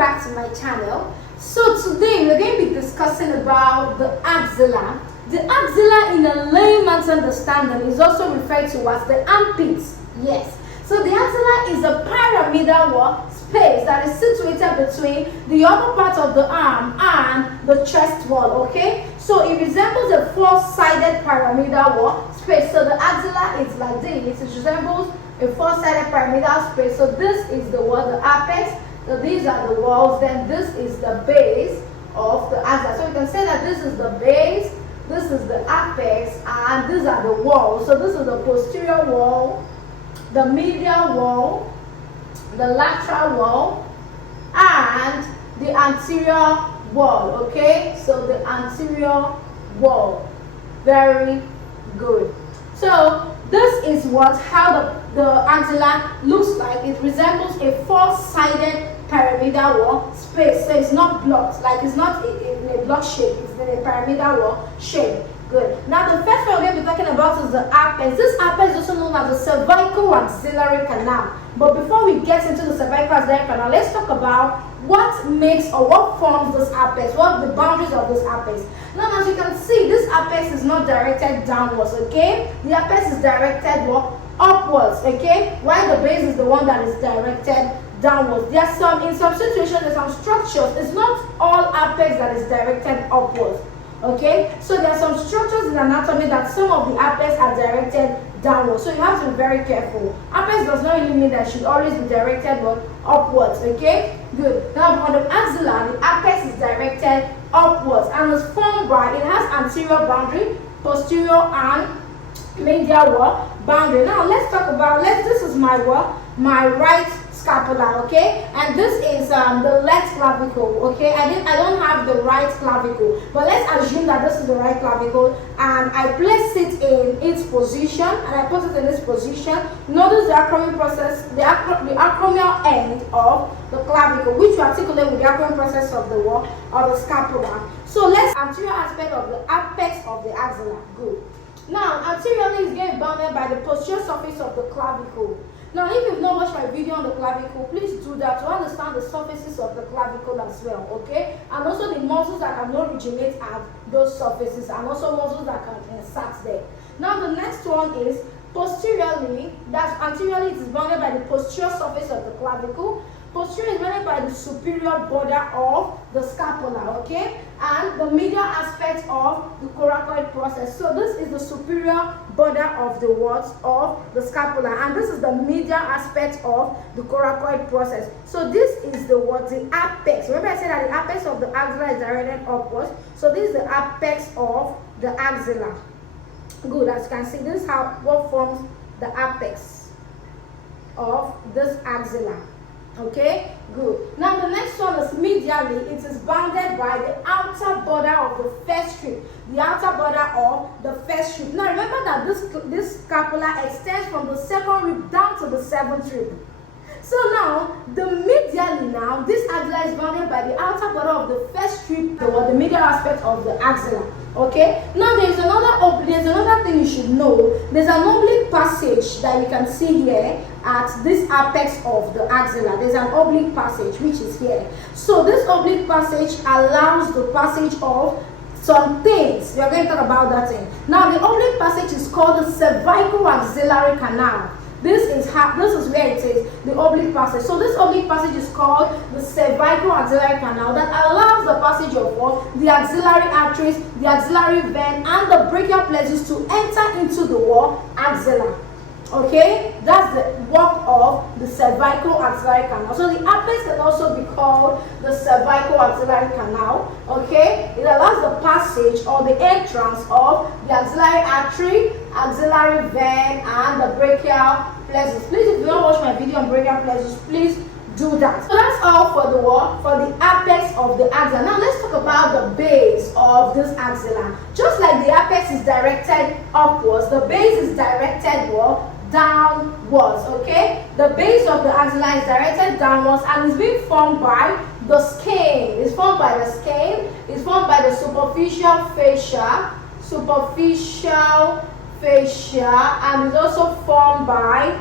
back to my channel. So today we're going to be discussing about the axilla. The axilla, in a layman's understanding, is also referred to as the armpit. Yes. So the axilla is a pyramidal space that is situated between the upper part of the arm and the chest wall. Okay. So it resembles a four-sided pyramidal space. So the axilla is like this. It resembles a four-sided pyramidal space. So this is the wall, the apex. So these are the walls. Then this is the base of the axilla. So you can say that this is the base, this is the apex, and these are the walls. So this is the posterior wall, the medial wall, the lateral wall, and the anterior wall. Okay, so the anterior wall. Very good. So this is how the axilla looks like. It resembles a four-sided pyramidal wall space. So it's not blocked, like it's not in a block shape, it's in a pyramidal wall shape. Good. Now the first one we're going to be talking about is the apex. This apex is also known as the cervical axillary canal. But before we get into the cervical axillary canal, let's talk about what makes or what forms this apex, what the boundaries of this apex. Now as you can see, this apex is not directed downwards, okay? The apex is directed upwards, okay? While the base is the one that is directed downwards. In some situations, there's some structures. It's not all apex that is directed upwards. Okay, so there are some structures in anatomy that some of the apex are directed downwards. So you have to be very careful. Apex does not really mean that it should always be directed upwards. Okay, good. Now on the axilla, the apex is directed upwards and is formed by, it has anterior boundary, posterior and medial boundary. Now let's talk about, this is my right scapula, okay, and this is the left clavicle, okay. I don't have the right clavicle, but let's assume that this is the right clavicle, and I place it in its position, and I put it in this position. Notice the acromion process, the acromial end of the clavicle, which we articulate with the acromion process of the scapula. So let's anterior aspect of the apex of the axilla. Good. Now anteriorly is getting bounded by the posterior surface of the clavicle. Now, if you've not watched my video on the clavicle, please do that to understand the surfaces of the clavicle as well, okay? And also the muscles that can originate at those surfaces, and also muscles that can insert there. Now, the next one is posteriorly. That's anteriorly, it is bounded by the posterior surface of the clavicle. Posterior is bounded by the superior border of the scapula, okay? And the medial aspect of the coracoid process. So this is the superior border of the wards of the scapula, and this is the medial aspect of the coracoid process. So this is the apex. Remember I said that the apex of the axilla is directed upwards. So this is the apex of the axilla. Good. As you can see, this is what forms the apex of this axilla. Okay, good. Now the next one is medially. It is bounded by the outer border of the first strip. The outer border of the first strip. Now remember that this scapula extends from the second rib down to the seventh rib. So now, this axilla is bounded by the outer border of the first strip, the medial aspect of the axilla. Okay. Now there's another thing you should know. There's an oblique passage that you can see here at this apex of the axilla. There's an oblique passage which is here. So this oblique passage allows the passage of some things. We are going to talk about that thing. Now the oblique passage is called the cervical axillary canal. This is where it is, the oblique passage. So this oblique passage is called the cervical axillary canal that allows the passage of the axillary arteries, the axillary vein, and the brachial plexus to enter into the axilla. Okay, that's the work of the cervical axillary canal. So the apex can also be called the cervical axillary canal. Okay, it allows the passage or the entrance of the axillary artery, axillary vein, and the brachial plexus. Please, if you don't watch my video on brachial plexus, please do that. So that's all for the apex of the axilla. Now let's talk about the base of this axilla. Just like the apex is directed upwards, the base is directed downwards. Okay, the base of the axilla is directed downwards and is being formed by the skin. It's formed by the skin. It's formed by the superficial fascia, and is also formed by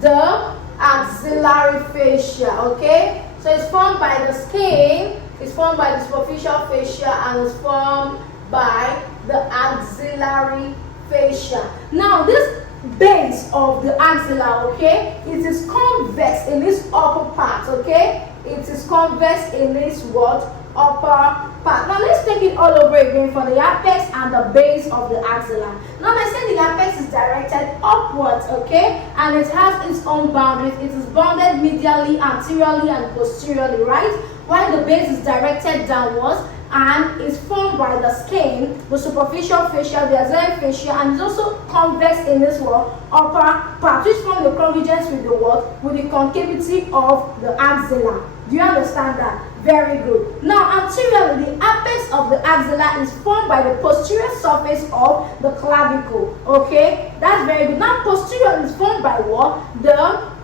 the axillary fascia. Okay, So it's formed by the skin, it's formed by the superficial fascia, and it's formed by the axillary fascia. Now this base of the axilla, okay, it is convex in its upper part, okay? It is convex in its what? Upper part. Now let's take it all over again for the apex and the base of the axilla. Now I said the apex is directed upwards, okay, and it has its own boundaries. It is bounded medially, anteriorly, and posteriorly, right? While the base is directed downwards and is formed by the skin, the superficial fascia, the axillary fascia, and is also convex in this upper part, which form the convergence with the with the concavity of the axilla. Do you understand that? Very good. Now anteriorly, the apex of the axilla is formed by the posterior surface of the clavicle. Okay, that's very good. Now posterior is formed by what? The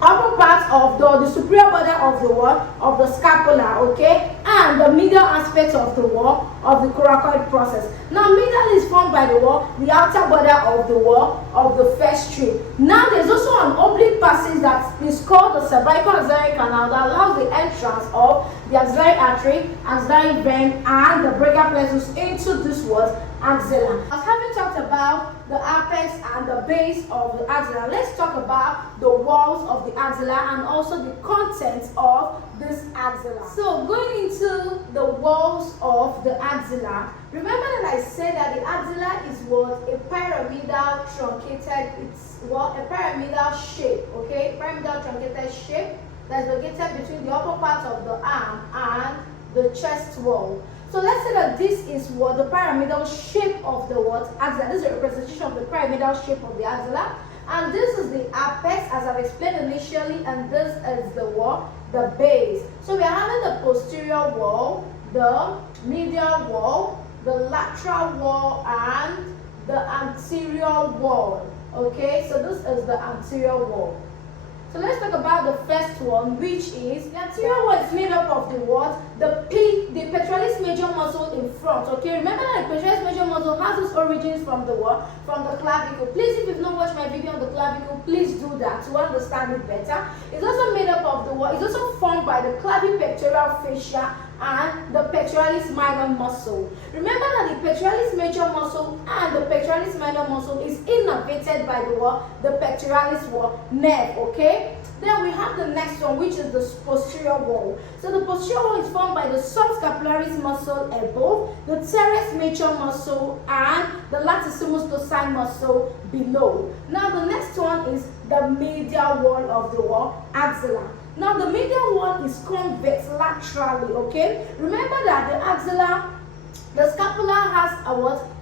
upper part of the superior border of the of the scapula, okay, and the medial aspect of the of the coracoid process. Now medial is formed by the outer border of the of the first strip. Now there's also an oblique passage that is called the cervical axillary canal that allows the entrance of the axillary artery, axillary vein, and the brachial plexus into this axilla. As having talked about the apex and the base of the axilla, let's talk about the walls of the axilla and also the contents of this axilla. So going into the walls of the axilla, remember that I said that the axilla is a pyramidal truncated, it's a pyramidal shape, okay, pyramidal truncated shape that's located between the upper part of the arm and the chest wall. So let's say that this is the pyramidal shape of the axilla. This is a representation of the pyramidal shape of the axilla, and this is the apex, as I've explained initially, and this is the base. So we are having the posterior wall, the medial wall, the lateral wall, and the anterior wall. Okay, so this is the anterior wall. So let's talk about the first one, which is the anterior wall is made up of the the pectoralis major muscle in front. Okay, remember that the pectoralis major muscle has its origins from the clavicle. Please, if you've not watched my video on the clavicle, please do that to understand it better. It's also made up of it's also formed by the clavipectoral fascia and the pectoralis minor muscle. Remember that the pectoralis major muscle and the pectoralis minor muscle is innervated by the pectoralis nerve, okay? Then we have the next one, which is the posterior wall. So the posterior wall is formed by the subscapularis muscle above, the teres major muscle, and the latissimus dorsi muscle below. Now the next one is the medial wall of the axilla. Now the medial wall is convex laterally, okay? Remember that the axilla, the scapula has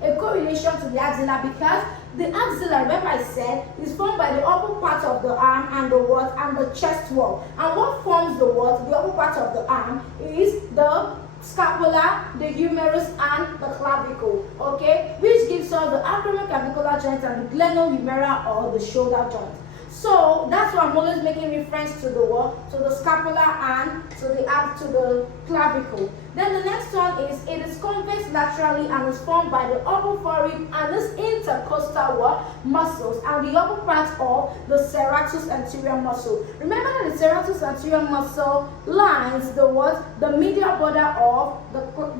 a correlation to the axilla because the axilla, remember I said, is formed by the upper part of the arm and the chest wall. And what forms the upper part of the arm is the scapula, the humerus, and the clavicle, okay? Which gives us the acromioclavicular joint and the glenohumeral or the shoulder joint. So that's why I'm always making reference to the scapula and to the clavicle. Then the next one is it is convex laterally and is formed by the upper forearm and its intercostal muscles and the upper part of the serratus anterior muscle. Remember that the serratus anterior muscle lines the medial border of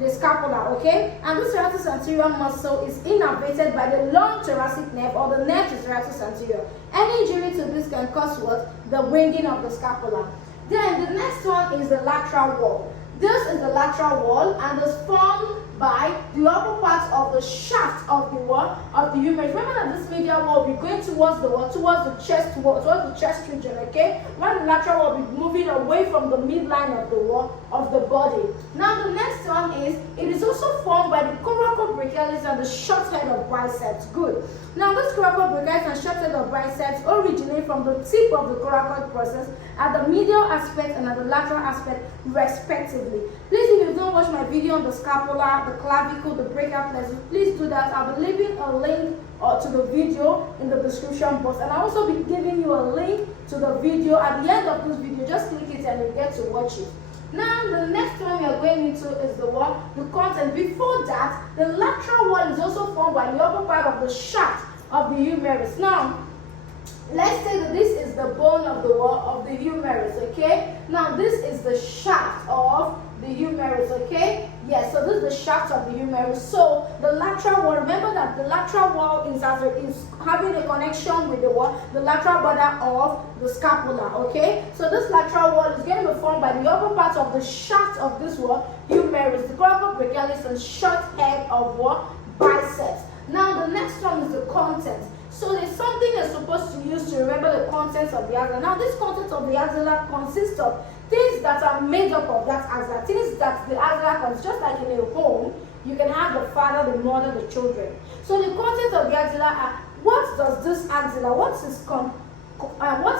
the scapula, okay? And the serratus anterior muscle is innervated by the long thoracic nerve or the nerve to serratus anterior. Any injury to this can cause the winging of the scapula. Then the next one is the lateral wall. This is the lateral wall and is formed by the upper part of the shaft of the humerus. Remember that this medial wall will be going towards the chest wall, towards the chest region, okay? While the lateral wall will be moving away from the midline of the body. Now the next one is it is also formed by the coracobrachialis and the short head of biceps. Good. Now this coracobrachialis and short head of biceps originate from the tip of the coracoid process at the medial aspect and at the lateral aspect respectively. Please, if you don't watch my video on the scapula, the clavicle, the brachial plexus, please do that. I'll be leaving a link to the video in the description box, and I'll also be giving you a link to the video at the end of this video. Just click it and you get to watch it. Now the next one we are going into is the content. Before that, the lateral wall is also formed by the upper part of the shaft of the humerus. Now let's say that this is the bone of the humerus, okay? Now this is the shaft of the humerus, okay? Yes, so this is the shaft of the humerus. So the lateral wall, remember that the lateral wall is having a connection with the wall, the lateral border of the scapula, okay? So this lateral wall is going to be formed by the upper part of the shaft of this wall, humerus, the clavicle brachialis, and short head of what? Biceps. Now the next one is the contents. So there's something you're supposed to use to remember the contents of the axilla. Now this contents of the axilla consists of things that are made up of that axilla, things that the axilla consists. Just like in a home, you can have the father, the mother, the children. So the contents of the axilla are, what does this axilla, what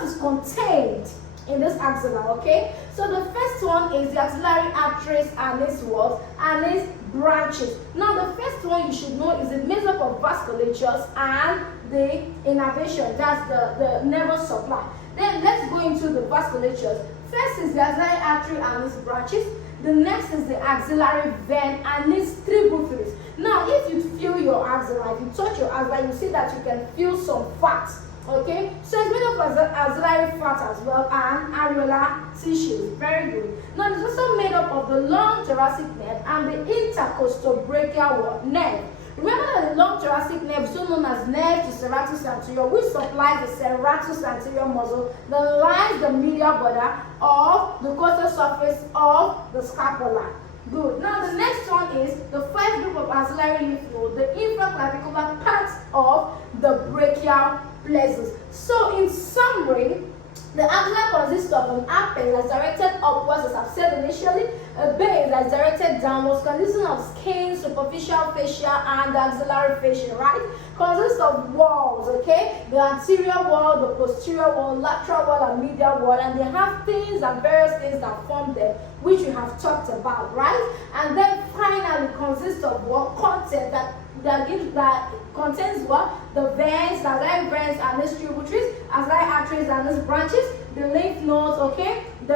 is contained in this axilla, okay? So the first one is the axillary arteries and its what? And its branches. Now the first one you should know is it made up of vasculatures and the innervation, that's the nervous supply. Then let's go into the vasculatures. First is the axillary artery and its branches. The next is the axillary vein and its tributaries. Now if you feel your axilla, if you touch your axilla, you see that you can feel some fat. Okay, so it's made up of axillary fat as well and areolar tissues. Very good. Now it's also made up of the long thoracic nerve and the intercostobrachial nerve. Remember that the long thoracic nerve is also known as nerve to serratus anterior, which supplies the serratus anterior muscle that lines the medial border of the costal surface of the scapula. Good. Now the next one is the first group of axillary lymph nodes, the infraclavicular part of the brachial plexus. So in summary, the axilla consists of an armpit that's directed upwards, as I've said initially, a base that's directed downwards, consisting of skin, superficial fascia, and the axillary fascia, right? Consists of walls, okay? The anterior wall, the posterior wall, lateral wall, and medial wall, and they have things and various things that form them, which we have talked about, right? And then finally consists of what? Content that contains what? The veins, the axillary veins and its tributaries, axillary arteries and its branches, the lymph nodes, okay? The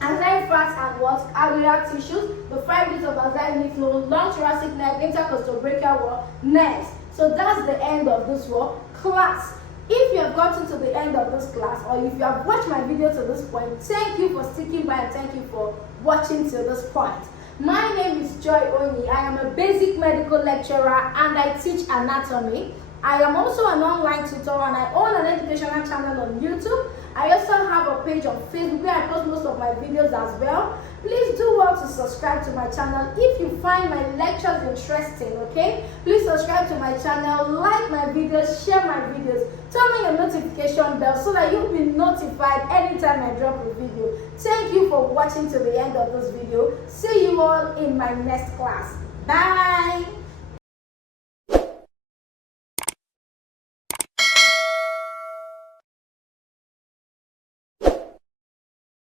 axillary fat and what? Areolar tissues, the 5 bits of axillary lymph node, long thoracic nerve, intercostobrachial nerves. So that's the end of this class. If you have gotten to the end of this class, or if you have watched my video to this point, thank you for sticking by and thank you for watching to this point. My name is Joy Oni. I am a basic medical lecturer and I teach anatomy. I am also an online tutor and I own an educational channel on YouTube. I also have a page on Facebook where I post most of my videos as well. Please do well to subscribe to my channel if you find my lectures interesting, okay? Please subscribe to my channel, like my videos, share my videos, turn on your notification bell so that you'll be notified anytime I drop a video. Thank you for watching to the end of this video. See you all in my next class. Bye!